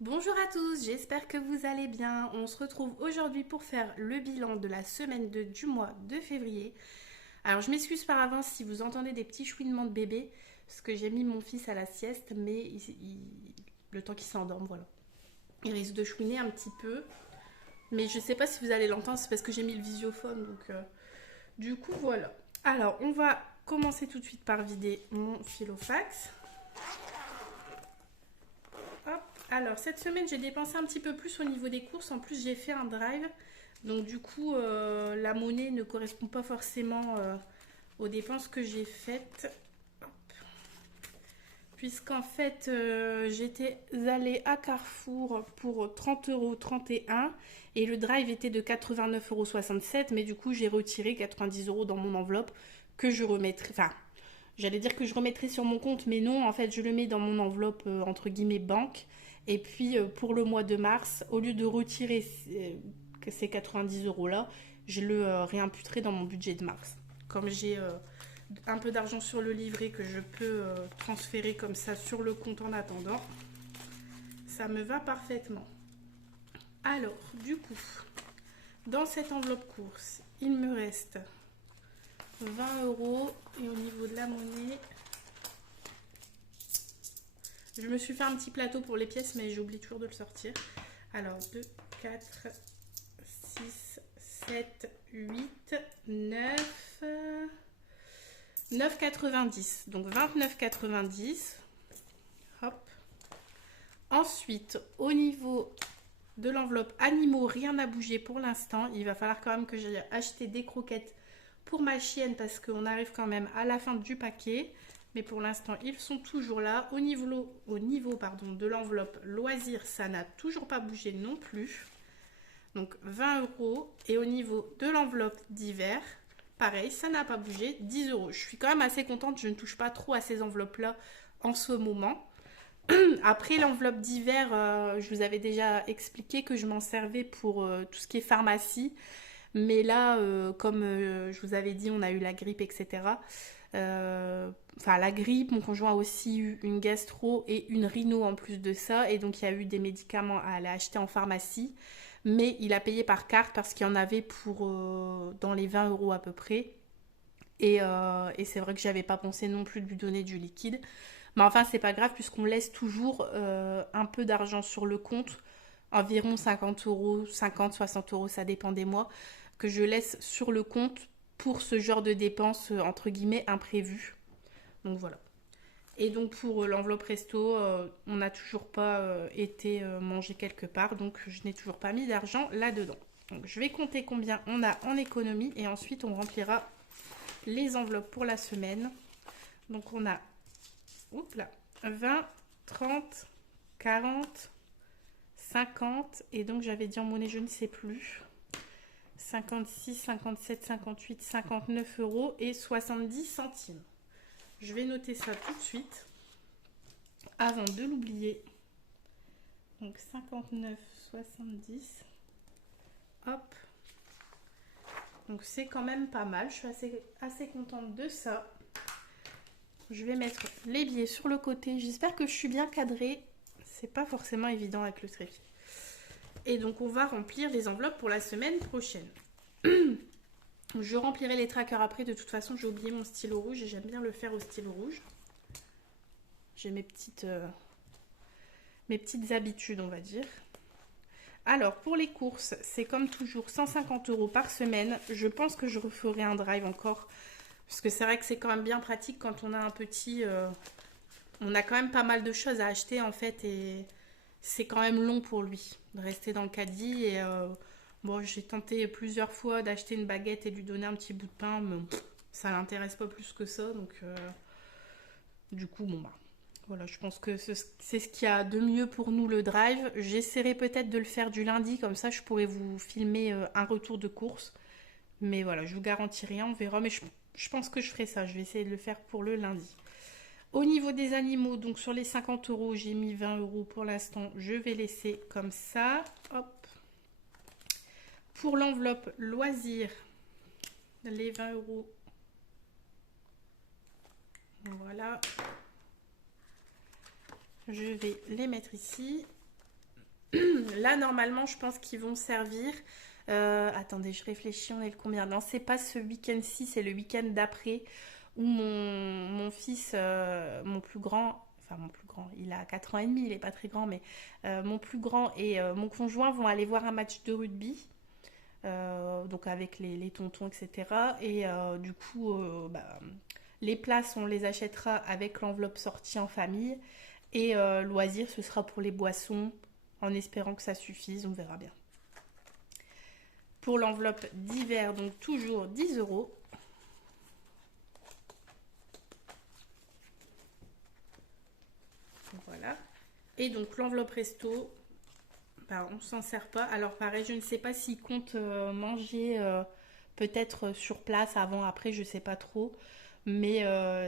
Bonjour à tous, j'espère que vous allez bien. On se retrouve aujourd'hui pour faire le bilan de la semaine du mois de février. Alors je m'excuse par avance si vous entendez des petits chouinements de bébé, parce que j'ai mis mon fils à la sieste, mais le temps qu'il s'endorme, voilà. Il risque de chouiner un petit peu, mais je sais pas si vous allez l'entendre, c'est parce que j'ai mis le visiophone, donc du coup voilà. Alors on va commencer tout de suite par vider mon filofax. Hop. Alors, cette semaine, j'ai dépensé un petit peu plus au niveau des courses. En plus, j'ai fait un drive. Donc, du coup, la monnaie ne correspond pas forcément aux dépenses que j'ai faites. Puisqu'en fait, j'étais allée à Carrefour pour 30 € 31 et le drive était de 89,67 €. Mais du coup, j'ai retiré 90 € dans mon enveloppe que je remettrai. Enfin, j'allais dire que je remettrai sur mon compte, mais non, en fait, je le mets dans mon enveloppe entre guillemets banque. Et puis pour le mois de mars, au lieu de retirer ces 90 € là, je le réimputerai dans mon budget de mars. Comme j'ai un peu d'argent sur le livret que je peux transférer comme ça sur le compte en attendant, ça me va parfaitement. Alors, du coup, dans cette enveloppe course, il me reste 20 € et au niveau de la monnaie, je me suis fait un petit plateau pour les pièces, mais j'oublie toujours de le sortir. Alors, 2, 4, 6, 7, 8, 9, 9,90. Donc, 29,90. Hop. Ensuite, au niveau de l'enveloppe animaux, rien n'a bougé pour l'instant. Il va falloir quand même que j'aille acheter des croquettes pour ma chienne parce qu'on arrive quand même à la fin du paquet. Mais pour l'instant, ils sont toujours là. Au niveau de l'enveloppe loisirs, ça n'a toujours pas bougé non plus. Donc 20 €. Et au niveau de l'enveloppe d'hiver, pareil, ça n'a pas bougé, 10 €. Je suis quand même assez contente, je ne touche pas trop à ces enveloppes-là en ce moment. Après l'enveloppe d'hiver, je vous avais déjà expliqué que je m'en servais pour tout ce qui est pharmacie. Mais là, comme je vous avais dit, on a eu la grippe, etc. Enfin, la grippe, mon conjoint a aussi eu une gastro et une rhino en plus de ça. Et donc, il y a eu des médicaments à aller acheter en pharmacie. Mais il a payé par carte parce qu'il y en avait pour dans les 20 € à peu près. Et c'est vrai que j'avais pas pensé non plus de lui donner du liquide. Mais enfin, c'est pas grave puisqu'on laisse toujours un peu d'argent sur le compte, environ 50 €, 50, 60 €, ça dépend des mois, que je laisse sur le compte pour ce genre de dépenses entre guillemets imprévues. Donc voilà. Et donc pour l'enveloppe resto, on n'a toujours pas été manger quelque part, donc je n'ai toujours pas mis d'argent là-dedans. Donc je vais compter combien on a en économie et ensuite on remplira les enveloppes pour la semaine. Donc on a oups là, 20, 30, 40, 50 et donc j'avais dit en monnaie je ne sais plus. 56, 57, 58, 59 € et 70 centimes. Je vais noter ça tout de suite avant de l'oublier. Donc 59, 70. Hop. Donc c'est quand même pas mal. Je suis assez contente de ça. Je vais mettre les billets sur le côté. J'espère que je suis bien cadrée. C'est pas forcément évident avec le trépied. Et donc on va remplir les enveloppes pour la semaine prochaine. Je remplirai les trackers après. De toute façon, j'ai oublié mon stylo rouge et j'aime bien le faire au stylo rouge. J'ai mes petites habitudes, on va dire. Alors, pour les courses, c'est comme toujours 150 € par semaine. Je pense que je referai un drive encore. Parce que c'est vrai que c'est quand même bien pratique quand on a un petit. On a quand même pas mal de choses à acheter en fait. Et c'est quand même long pour lui de rester dans le caddie. Et bon, j'ai tenté plusieurs fois d'acheter une baguette et de lui donner un petit bout de pain. Mais ça l'intéresse pas plus que ça. Donc, du coup, bon bah. Voilà, je pense que c'est ce qu'il y a de mieux pour nous le drive. J'essaierai peut-être de le faire du lundi, comme ça je pourrais vous filmer un retour de course. Mais voilà, je vous garantis rien, on verra. Mais je pense que je ferai ça, je vais essayer de le faire pour le lundi. Au niveau des animaux, donc sur les 50 €, j'ai mis 20 € pour l'instant. Je vais laisser comme ça. Hop. Pour l'enveloppe loisirs, les 20 €. Voilà. Je vais les mettre ici. Là, normalement, je pense qu'ils vont servir. Attendez, je réfléchis, on est le combien? Non, c'est pas ce week-end-ci, c'est le week-end d'après où mon fils, mon plus grand, enfin mon plus grand, il a 4 ans et demi, il est pas très grand, mais mon plus grand et mon conjoint vont aller voir un match de rugby. Donc avec les tontons, etc. Et du coup, bah, les places, on les achètera avec l'enveloppe sortie en famille. Et loisir, ce sera pour les boissons, en espérant que ça suffise, on verra bien. Pour l'enveloppe d'hiver, donc toujours 10 euros. Voilà. Et donc l'enveloppe resto, bah, on s'en sert pas. Alors pareil, je ne sais pas s'ils comptent manger peut-être sur place avant, après, je sais pas trop. Mais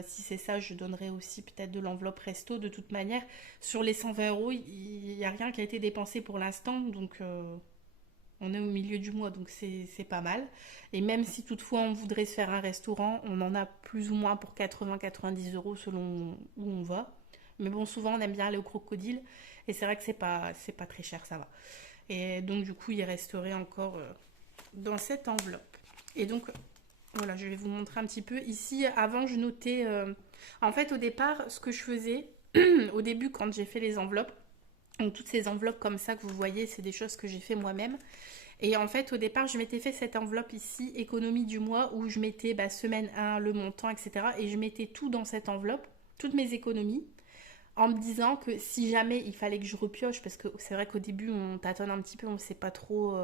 si c'est ça, je donnerai aussi peut-être de l'enveloppe resto. De toute manière, sur les 120 euros, il n'y a rien qui a été dépensé pour l'instant. Donc on est au milieu du mois, donc c'est pas mal. Et même si toutefois on voudrait se faire un restaurant, on en a plus ou moins pour 80-90 euros selon où on va. Mais bon, souvent on aime bien aller au crocodile. Et c'est vrai que c'est pas très cher, ça va. Et donc du coup, il resterait encore dans cette enveloppe. Et donc, voilà, je vais vous montrer un petit peu. Ici, avant, je notais... En fait, au départ, ce que je faisais, au début, quand j'ai fait les enveloppes, donc toutes ces enveloppes comme ça que vous voyez, c'est des choses que j'ai fait moi-même. Et en fait, au départ, je m'étais fait cette enveloppe ici, économie du mois, où je mettais bah, semaine 1, le montant, etc. Et je mettais tout dans cette enveloppe, toutes mes économies, en me disant que si jamais il fallait que je repioche, parce que c'est vrai qu'au début, on tâtonne un petit peu, on ne sait pas trop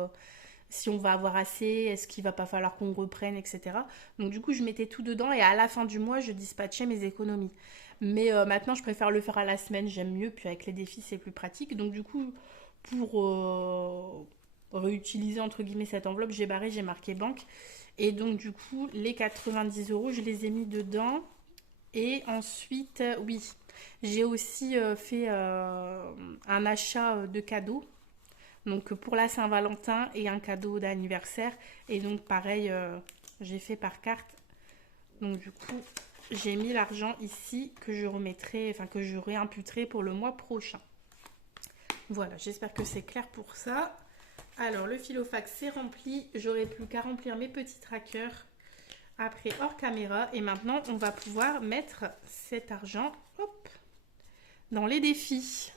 si on va avoir assez, est-ce qu'il va pas falloir qu'on reprenne, etc. Donc du coup, je mettais tout dedans et à la fin du mois, je dispatchais mes économies. Mais maintenant, je préfère le faire à la semaine, j'aime mieux, puis avec les défis, c'est plus pratique. Donc du coup, pour réutiliser entre guillemets cette enveloppe, j'ai barré, j'ai marqué banque. Et donc du coup, les 90 euros, je les ai mis dedans. Et ensuite, oui, j'ai aussi fait un achat de cadeaux. Donc pour la Saint-Valentin et un cadeau d'anniversaire. Et donc pareil, j'ai fait par carte. Donc du coup, j'ai mis l'argent ici que je remettrai, enfin que je réimputerai pour le mois prochain. Voilà, j'espère que c'est clair pour ça. Alors le filofax c'est rempli. J'aurai plus qu'à remplir mes petits trackers après hors caméra. Et maintenant, on va pouvoir mettre cet argent hop, dans les défis.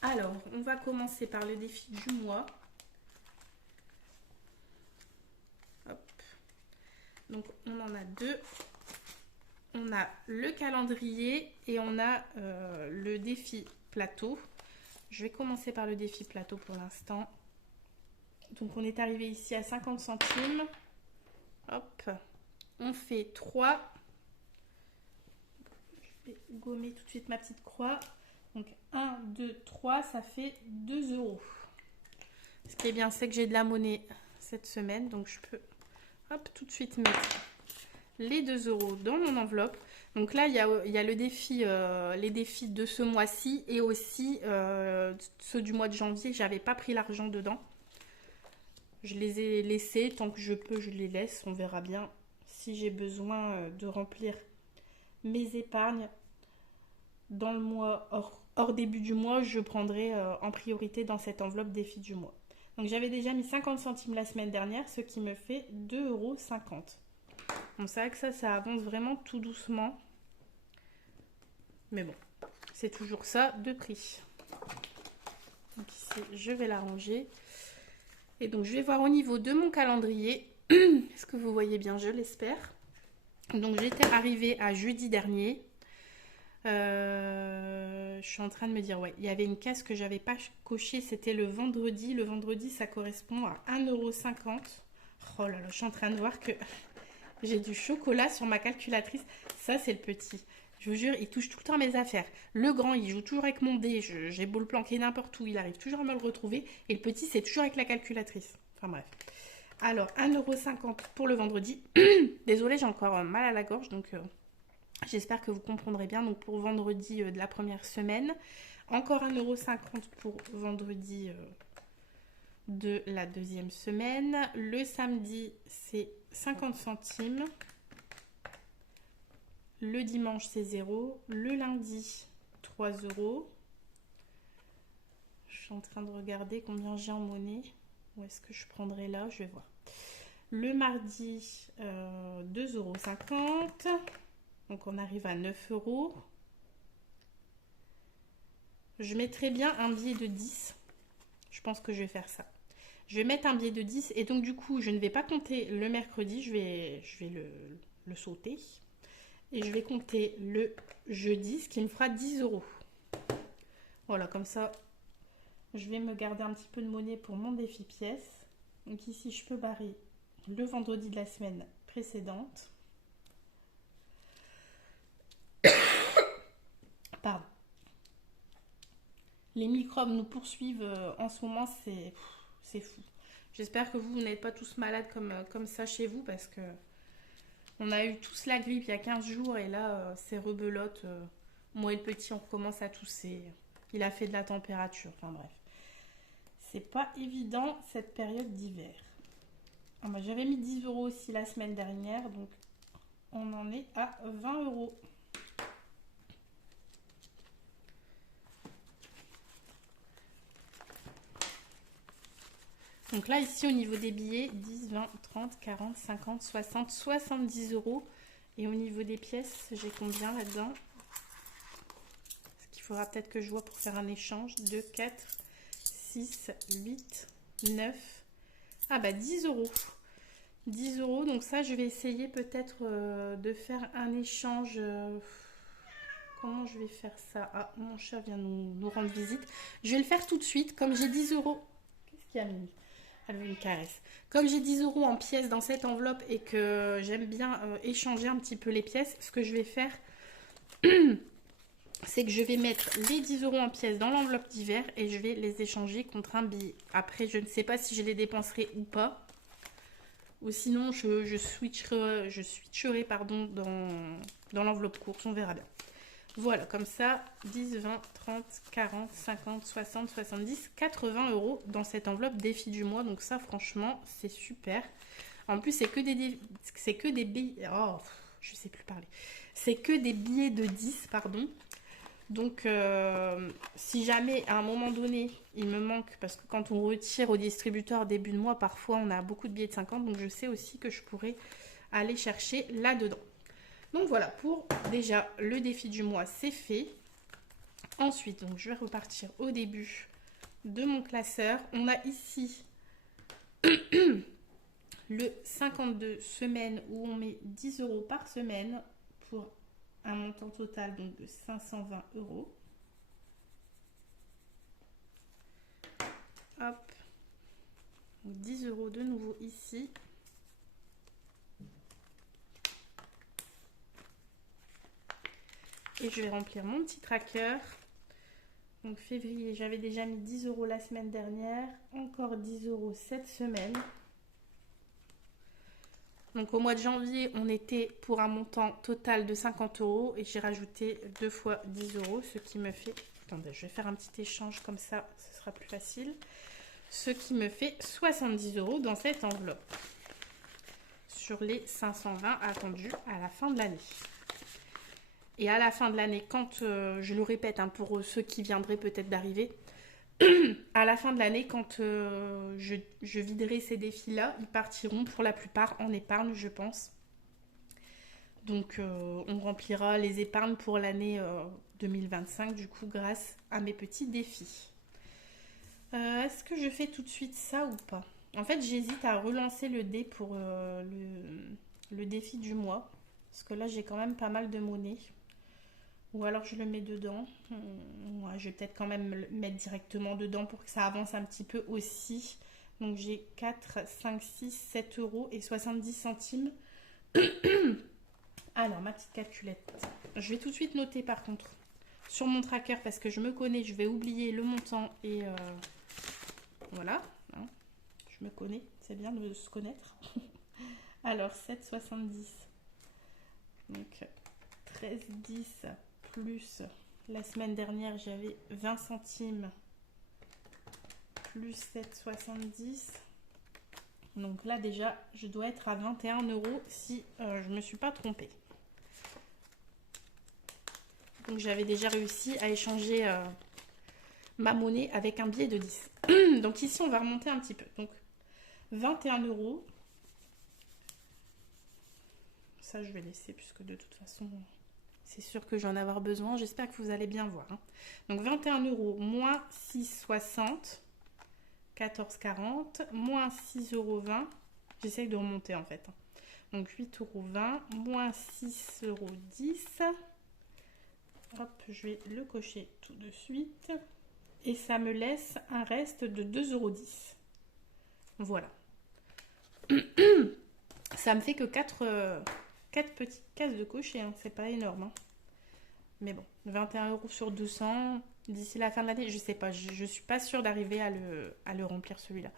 Alors, on va commencer par le défi du mois. Hop. Donc, on en a deux. On a le calendrier et on a le défi plateau. Je vais commencer par le défi plateau pour l'instant. Donc, on est arrivé ici à 50 centimes. Hop. On fait 3. Je vais gommer tout de suite ma petite croix. Donc 1, 2, 3, ça fait 2 euros. Ce qui est bien, c'est que j'ai de la monnaie cette semaine. Donc je peux hop, tout de suite mettre les 2 euros dans mon enveloppe. Donc là, il y a le défi, les défis de ce mois-ci et aussi ceux du mois de janvier. J'avais pas pris l'argent dedans. Je les ai laissés. Tant que je peux, je les laisse. On verra bien si j'ai besoin de remplir mes épargnes dans le mois hors début du mois, je prendrai en priorité dans cette enveloppe défi du mois. Donc j'avais déjà mis 50 centimes la semaine dernière, ce qui me fait 2,50 euros. Donc c'est vrai que ça avance vraiment tout doucement. Mais bon, c'est toujours ça de prix. Donc ici, je vais la ranger. Et donc je vais voir au niveau de mon calendrier. Est-ce que vous voyez bien? Je l'espère. Donc j'étais arrivée à jeudi dernier. Je suis en train de me dire, ouais, il y avait une case que j'avais pas cochée, c'était le vendredi. Le vendredi, ça correspond à 1,50 €. Oh là là, je suis en train de voir que j'ai du chocolat sur ma calculatrice. Ça, c'est le petit. Je vous jure, il touche tout le temps à mes affaires. Le grand, il joue toujours avec mon dé. J'ai beau le planquer n'importe où, il arrive toujours à me le retrouver. Et le petit, c'est toujours avec la calculatrice. Enfin bref. Alors, 1,50 € pour le vendredi. Désolée, j'ai encore mal à la gorge, donc... J'espère que vous comprendrez bien. Donc pour vendredi de la première semaine, encore 1,50 € pour vendredi de la deuxième semaine. Le samedi, c'est 50 centimes. Le dimanche, c'est 0. Le lundi, 3 euros. suis en train de regarder combien j'ai en monnaie. Où est-ce que je prendrai là? Je vais voir. Le mardi, 2,50 €. Donc on arrive à 9 €. Je mettrai bien un billet de 10. Je pense que je vais faire ça. Je vais mettre un billet de 10 et donc du coup, je ne vais pas compter le mercredi. Je vais le sauter. Et je vais compter le jeudi, ce qui me fera 10 €. Voilà, comme ça, je vais me garder un petit peu de monnaie pour mon défi pièce. Donc ici, je peux barrer le vendredi de la semaine précédente. Pardon. Les microbes nous poursuivent en ce moment, c'est fou. J'espère que vous n'êtes pas tous malades comme ça chez vous parce que on a eu tous la grippe il y a 15 jours et là, c'est rebelote. Moi et le petit, on recommence à tousser. Il a fait de la température, enfin bref. C'est pas évident cette période d'hiver. Ah bah, j'avais mis 10 € aussi la semaine dernière, donc on en est à 20 €. Donc là, ici, au niveau des billets, 10, 20, 30, 40, 50, 60, 70 €. Et au niveau des pièces, j'ai combien là-dedans? Parce qu'il faudra peut-être que je vois pour faire un échange. 2, 4, 6, 8, 9. Ah bah 10 €. 10 €. Donc ça, je vais essayer peut-être de faire un échange. Comment je vais faire ça? Ah, mon chat vient nous rendre visite. Je vais le faire tout de suite. Comme j'ai 10 €. Qu'est-ce qu'il y a, Mimi? Elle veut une caresse. Comme j'ai 10 € en pièces dans cette enveloppe et que j'aime bien échanger un petit peu les pièces, ce que je vais faire, c'est que je vais mettre les 10 € en pièces dans l'enveloppe d'hiver et je vais les échanger contre un billet. Après, je ne sais pas si je les dépenserai ou pas. Ou sinon, je switcherai pardon, dans l'enveloppe course. On verra bien. Voilà, comme ça, 10, 20, 30, 40, 50, 60, 70, 80 € dans cette enveloppe défi du mois. Donc ça, franchement, c'est super. En plus, c'est que des billets... Oh, je sais plus parler. C'est que des billets de 10, pardon. Donc, si jamais, à un moment donné, il me manque... Parce que quand on retire au distributeur début de mois, parfois, on a beaucoup de billets de 50. Donc, je sais aussi que je pourrais aller chercher là-dedans. Donc voilà, pour déjà le défi du mois, c'est fait. Ensuite, donc je vais repartir au début de mon classeur. On a ici le 52 semaines où on met 10 € par semaine pour un montant total donc de 520 €. Hop, donc 10 € de nouveau ici. Et je vais remplir mon petit tracker. Donc février, j'avais déjà mis 10 € la semaine dernière. Encore 10 € cette semaine. Donc au mois de janvier, on était pour un montant total de 50 €. Et j'ai rajouté 2 fois 10 €, ce qui me fait... Attendez, je vais faire un petit échange comme ça, ce sera plus facile. Ce qui me fait 70 € dans cette enveloppe. Sur les 520 attendus à la fin de l'année. Et à la fin de l'année, quand, je le répète, hein, pour ceux qui viendraient peut-être d'arriver, à la fin de l'année, quand je viderai ces défis-là, ils partiront pour la plupart en épargne, je pense. Donc, on remplira les épargnes pour l'année 2025, du coup, grâce à mes petits défis. Est-ce que je fais tout de suite ça ou pas? En fait, j'hésite à relancer le dé pour le défi du mois. Parce que là, j'ai quand même pas mal de monnaie. Ou alors je le mets dedans. Ouais, je vais peut-être quand même le mettre directement dedans pour que ça avance un petit peu aussi. Donc j'ai 4, 5, 6, 7 € et 70 centimes. Alors ma petite calculette. Je vais tout de suite noter par contre sur mon tracker parce que je me connais. Je vais oublier le montant et voilà. Hein, je me connais. C'est bien de se connaître. Alors 7,70. Donc 13,10. Plus la semaine dernière j'avais 20 centimes plus 7,70. Donc là déjà je dois être à 21 € si je ne me suis pas trompée. Donc j'avais déjà réussi à échanger ma monnaie avec un billet de 10. Donc ici, on va remonter un petit peu. Donc 21 euros. Ça, je vais laisser puisque de toute façon, c'est sûr que j'en ai avoir besoin. J'espère que vous allez bien voir. Hein. Donc 21 euros moins 6,60. 14,40. Moins 6,20 euros. J'essaye de remonter en fait. Donc 8,20 euros. Moins 6,10 euros. Hop, je vais le cocher tout de suite. Et ça me laisse un reste de 2,10 euros. Voilà. Ça me fait que 4 petites cases de cocher. Hein. C'est pas énorme. Hein. Mais bon, 21 euros sur 200 d'ici la fin de l'année. Je sais pas. Je suis pas sûre d'arriver à le remplir celui-là.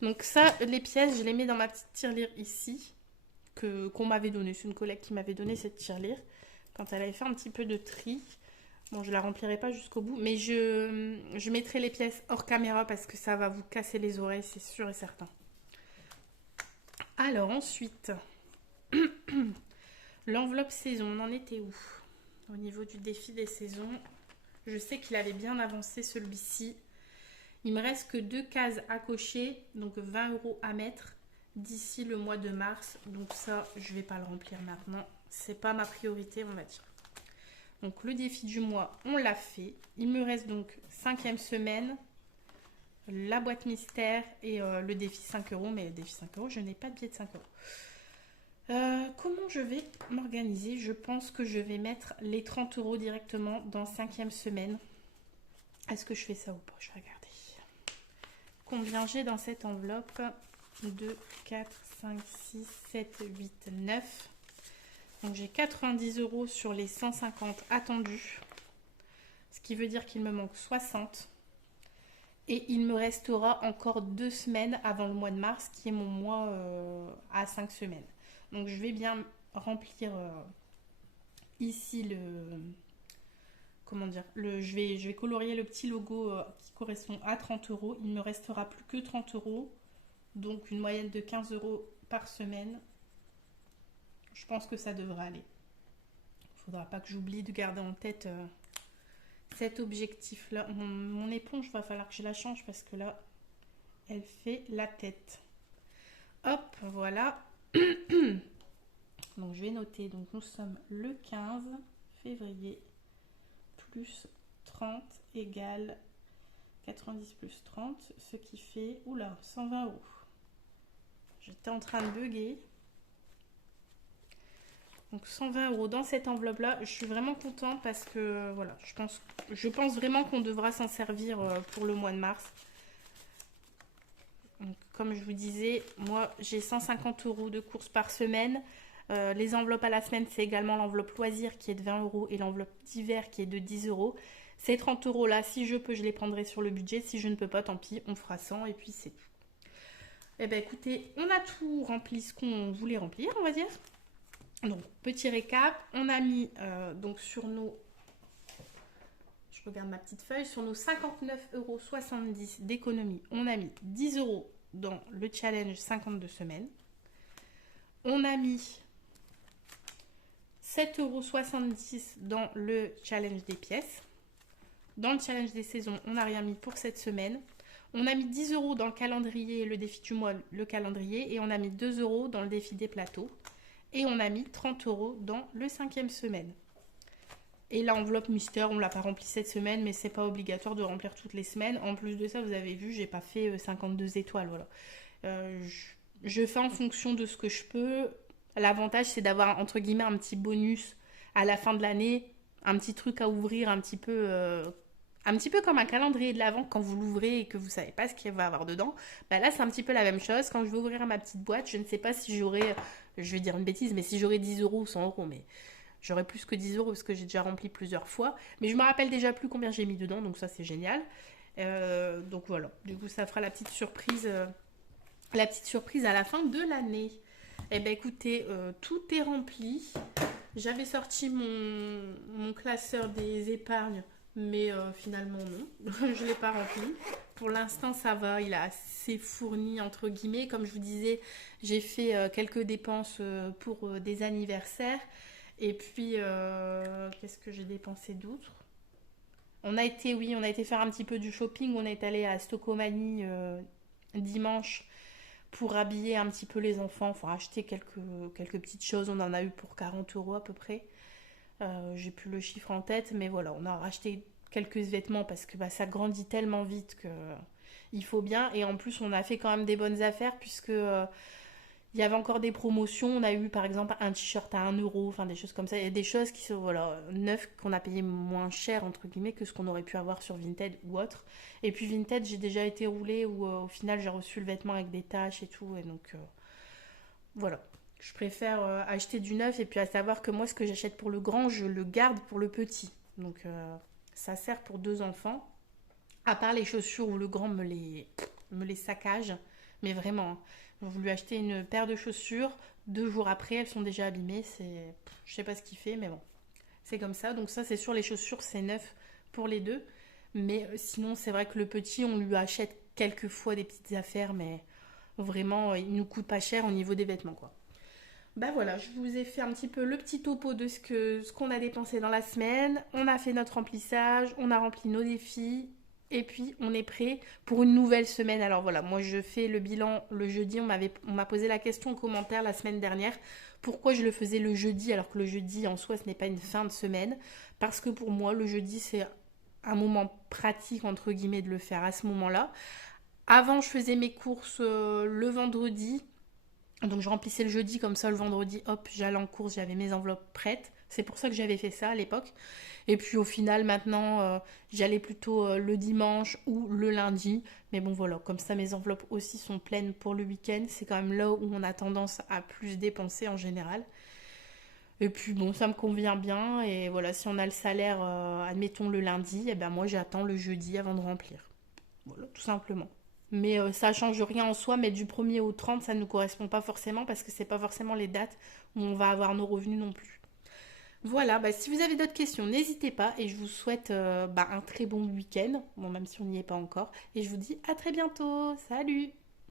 Donc ça, les pièces, je les mets dans ma petite tirelire ici. Qu'on m'avait donné. C'est une collègue qui m'avait donné cette tirelire. Quand elle avait fait un petit peu de tri. Bon, je la remplirai pas jusqu'au bout, mais je mettrai les pièces hors caméra parce que ça va vous casser les oreilles, c'est sûr et certain. Alors ensuite, l'enveloppe saison, on en était où? Au niveau du défi des saisons, je sais qu'il avait bien avancé celui-ci. Il me reste que 2 cases à cocher, donc 20 euros à mettre d'ici le mois de mars. Donc ça, je vais pas le remplir maintenant. C'est pas ma priorité, on va dire. Donc le défi du mois, on l'a fait. Il me reste donc 5e semaine, la boîte mystère et le défi 5 euros. Mais le défi 5 euros, je n'ai pas de billet de 5 euros. Comment je vais m'organiser? Je pense que je vais mettre les 30 euros directement dans 5e semaine. Est-ce que je fais ça ou pas? Je vais regarder. Combien j'ai dans cette enveloppe? 2, 4, 5, 6, 7, 8, 9. Donc j'ai 90 euros sur les 150 attendus. Ce qui veut dire qu'il me manque 60. Et il me restera encore 2 semaines avant le mois de mars, qui est mon mois à 5 semaines. Donc je vais bien remplir ici le... Comment dire je vais colorier le petit logo qui correspond à 30 euros. Il ne me restera plus que 30 euros. Donc une moyenne de 15 euros par semaine. Je pense que ça devrait aller. Il ne faudra pas que j'oublie de garder en tête cet objectif-là. Mon éponge, va falloir que je la change parce que là, elle fait la tête. Hop, voilà. Donc je vais noter. Donc nous sommes le 15 février plus 30 égale 90 plus 30, ce qui fait, oula, 120 euros. J'étais en train de bugger. Donc 120 euros dans cette enveloppe-là. Je suis vraiment contente parce que voilà, je pense vraiment qu'on devra s'en servir pour le mois de mars. Donc, comme je vous disais, moi j'ai 150 euros de courses par semaine. Les enveloppes à la semaine, c'est également l'enveloppe loisir qui est de 20 euros et l'enveloppe d'hiver qui est de 10 euros. Ces 30 euros là, si je peux, je les prendrai sur le budget. Si je ne peux pas, tant pis, on fera 100 et puis c'est tout. Eh bien écoutez, on a tout rempli ce qu'on voulait remplir, on va dire. Donc, petit récap, on a mis donc sur nos, je regarde ma petite feuille, sur nos 59,70 euros d'économie, on a mis 10 euros dans le challenge 52 semaines. On a mis 7,70 euros dans le challenge des pièces. Dans le challenge des saisons, on n'a rien mis pour cette semaine. On a mis 10 euros dans le calendrier, le défi du mois, le calendrier, et on a mis 2 euros dans le défi des plateaux. Et on a mis 30 euros dans le 5e semaine. Et l'enveloppe mystère, on ne l'a pas remplie cette semaine, mais c'est pas obligatoire de remplir toutes les semaines. En plus de ça, vous avez vu, j'ai pas fait 52 étoiles. Voilà. Je fais en fonction de ce que je peux. L'avantage, c'est d'avoir, entre guillemets, un petit bonus à la fin de l'année. Un petit truc à ouvrir un petit peu comme un calendrier de l'Avent quand vous l'ouvrez et que vous savez pas ce qu'il va y avoir dedans. Bah là, c'est un petit peu la même chose. Quand je vais ouvrir ma petite boîte, je ne sais pas si j'aurai, je vais dire une bêtise, mais si j'aurai 10 euros ou 100 euros. Mais j'aurai plus que 10 euros parce que j'ai déjà rempli plusieurs fois. Mais je me rappelle déjà plus combien j'ai mis dedans, donc ça, c'est génial. Donc voilà. Du coup, ça fera la petite surprise à la fin de l'année. Eh bien, écoutez, tout est rempli. J'avais sorti mon classeur des épargnes. Mais finalement non, je ne l'ai pas rempli. Pour l'instant ça va, il est assez fourni entre guillemets. Comme je vous disais, j'ai fait quelques dépenses pour des anniversaires. Et puis, qu'est-ce que j'ai dépensé d'autre? Oui, on a été faire un petit peu du shopping. On est allé à Stocomanie dimanche pour habiller un petit peu les enfants, enfin acheter quelques petites choses. On en a eu pour 40 euros à peu près. J'ai plus le chiffre en tête, mais voilà, on a racheté quelques vêtements parce que bah, ça grandit tellement vite que il faut bien. Et en plus, on a fait quand même des bonnes affaires puisque il y avait encore des promotions. On a eu par exemple un t-shirt à 1 euro, enfin des choses comme ça. Il y a des choses qui sont voilà, neuves qu'on a payé moins cher entre guillemets que ce qu'on aurait pu avoir sur Vinted ou autre. Et puis Vinted, j'ai déjà été roulée où au final j'ai reçu le vêtement avec des taches et tout. Et donc voilà. Je préfère acheter du neuf et puis à savoir que moi ce que j'achète pour le grand, je le garde pour le petit. Donc ça sert pour deux enfants. À part les chaussures où le grand me les saccage. Mais vraiment, hein. J'ai voulu acheter une paire de chaussures. 2 jours après, elles sont déjà abîmées. Je sais pas ce qu'il fait, mais bon. C'est comme ça. Donc ça, c'est sûr, les chaussures, c'est neuf pour les deux. Mais sinon, c'est vrai que le petit, on lui achète quelques fois des petites affaires, mais vraiment, il nous coûte pas cher au niveau des vêtements, quoi. Bah voilà, je vous ai fait un petit peu le petit topo de ce qu'on a dépensé dans la semaine. On a fait notre remplissage, on a rempli nos défis. Et puis on est prêt pour une nouvelle semaine. Alors voilà, moi je fais le bilan le jeudi. On m'a posé la question en commentaire la semaine dernière. Pourquoi je le faisais le jeudi alors que le jeudi en soi ce n'est pas une fin de semaine. Parce que pour moi le jeudi c'est un moment pratique entre guillemets de le faire à ce moment-là. Avant je faisais mes courses le vendredi. Donc je remplissais le jeudi comme ça le vendredi, hop, j'allais en course, j'avais mes enveloppes prêtes. C'est pour ça que j'avais fait ça à l'époque. Et puis au final maintenant, j'allais plutôt le dimanche ou le lundi. Mais bon voilà, comme ça mes enveloppes aussi sont pleines pour le week-end. C'est quand même là où on a tendance à plus dépenser en général. Et puis bon, ça me convient bien. Et voilà, si on a le salaire, admettons le lundi, et ben moi j'attends le jeudi avant de remplir. Voilà, tout simplement. Mais ça change rien en soi, mais du 1er au 30, ça ne nous correspond pas forcément parce que c'est pas forcément les dates où on va avoir nos revenus non plus. Voilà, bah, si vous avez d'autres questions, n'hésitez pas et je vous souhaite bah, un très bon week-end, bon, même si on n'y est pas encore. Et je vous dis à très bientôt. Salut!